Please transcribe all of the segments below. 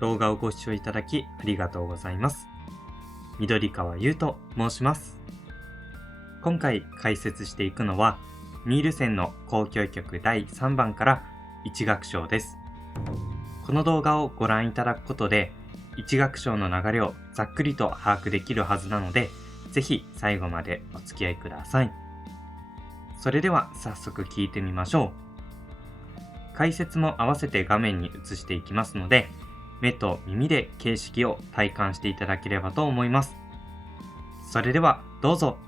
動画をご視聴いただきありがとうございます。緑川優と申します。今回解説していくのは、ニールセンの交響曲第3番から1楽章です。この動画をご覧いただくことで、1楽章の流れをざっくりと把握できるはずなので、ぜひ最後までお付き合いください。それでは早速聞いてみましょう。解説も合わせて画面に映していきますので、目と耳で形式を体感していただければと思います。それではどうぞ。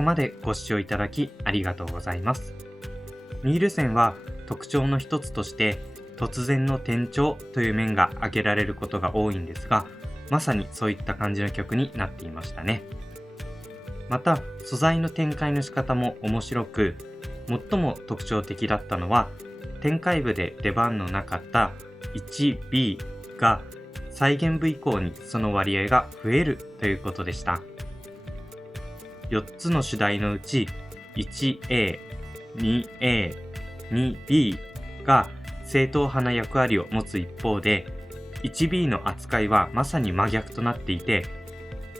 こまでご視聴いただきありがとうございます。ミール線は特徴の一つとして突然の転調という面が挙げられることが多いんですが、まさにそういった感じの曲になっていましたね。また素材の展開の仕方も面白く、最も特徴的だったのは展開部で出番のなかった 1B が再現部以降にその割合が増えるということでした。4つの主題のうち 1A、2A、2B が正統派な役割を持つ一方で、1B の扱いはまさに真逆となっていて、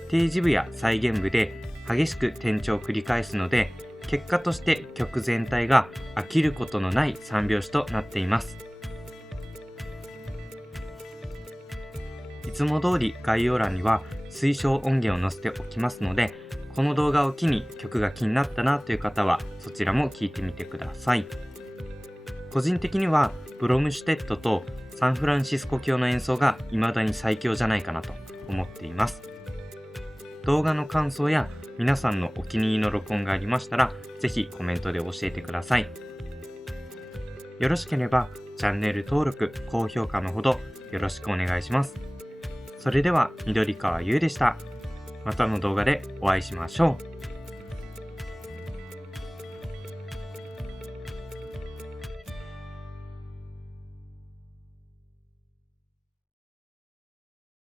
定時部や再現部で激しく転調を繰り返すので、結果として曲全体が飽きることのない3拍子となっています。いつも通り概要欄には推奨音源を載せておきますので、この動画を機に曲が気になったなという方はそちらも聴いてみてください。個人的にはブロムシュテットとサンフランシスコ教の演奏が未だに最強じゃないかなと思っています。動画の感想や皆さんのお気に入りの録音がありましたら、ぜひコメントで教えてください。よろしければチャンネル登録、高評価のほどよろしくお願いします。それでは緑川優でした。またの動画でお会いしましょう。